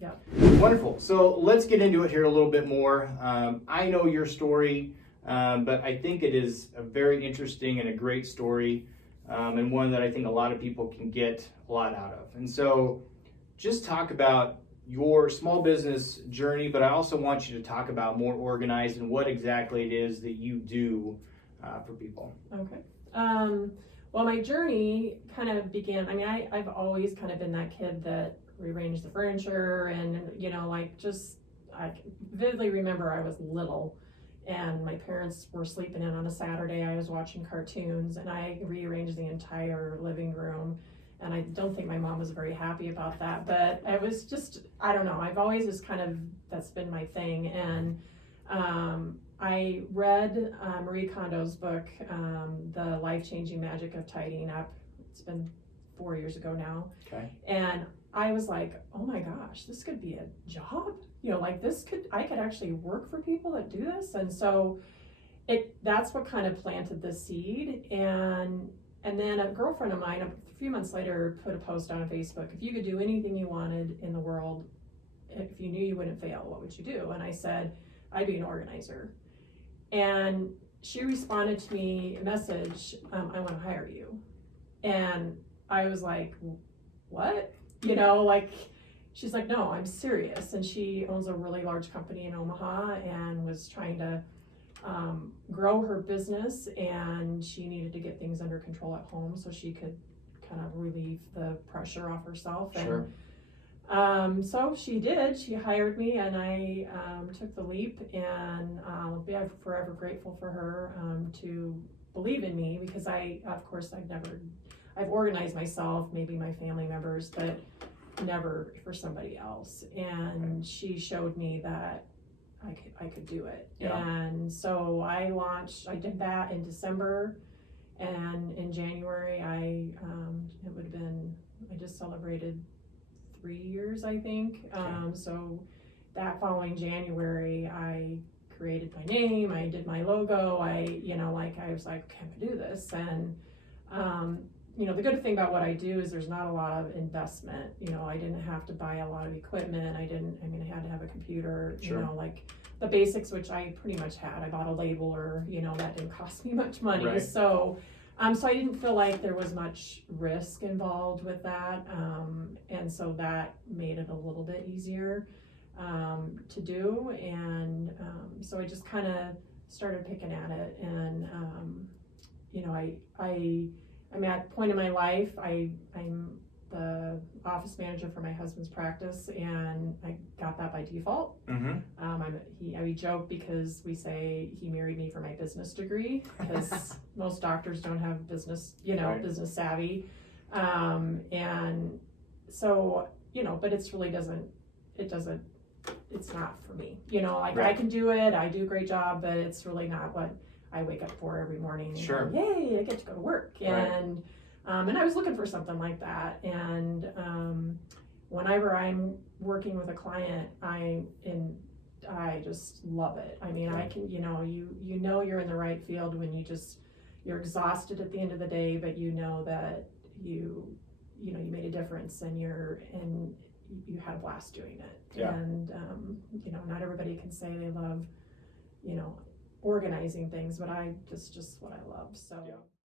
Yeah. Wonderful. So let's get into it here a little bit more. I know your story, but I think it is a very interesting and a great story, and one that I think a lot of people can get a lot out of. And so just talk about your small business journey, but I also want you to talk about more organized and what exactly it is that you do for people. Okay. Well, my journey kind of began, I mean, I've always kind of been that kid that rearranged the furniture and, I vividly remember I was little and my parents were sleeping in on a Saturday. I was watching cartoons and I rearranged the entire living room. And I don't think my mom was very happy about that, but I was just, I don't know, I've always just that's been my thing. And I read Marie Kondo's book, The Life-Changing Magic of Tidying Up. It's been 4 years ago now. Okay. And I was like, oh my gosh, this could be a job. I could actually work for people that do this. And so that's what kind of planted the seed. And then a girlfriend of mine, a few months later, put a post on Facebook. If you could do anything you wanted in the world, if you knew you wouldn't fail, what would you do? And I said, I'd be an organizer. And she responded to me a message, I want to hire you. And I was like, what? She's like, no, I'm serious. And she owns a really large company in Omaha and was trying to grow her business, and she needed to get things under control at home so she could kind of relieve the pressure off herself. Sure. And so she did. She hired me, and I took the leap, and I'm forever grateful for her to believe in me, because I've organized myself, maybe my family members, but never for somebody else. And she showed me that I could do it. Yeah. And so I did that in December, and in January I just celebrated 3 years, I think. So that following January I created my name, I did my logo, I was like, okay, I'm gonna do this. And the good thing about what I do is there's not a lot of investment. I didn't have to buy a lot of equipment. I had to have a computer, Sure. The basics, which I pretty much had. I bought a labeler, that didn't cost me much money. Right. So I didn't feel like there was much risk involved with that. And so that made it a little bit easier to do. And so I just kind of started picking at it. And, I'm at a point in my life, I'm the office manager for my husband's practice, and I got that by default. Mm-hmm. We joke because we say he married me for my business degree, because most doctors don't have business, Right. business savvy. And so, but it's not for me, Right. I can do it, I do a great job, but it's really not what I wake up for every morning. Sure. And go, yay, I get to go to work. Right. And I was looking for something like that. And whenever I'm working with a client, I just love it. I mean, I can, you're in the right field when you're exhausted at the end of the day, but that you made a difference, and you had a blast doing it. Yeah. And not everybody can say they love organizing things, but just what I love. So. Yeah.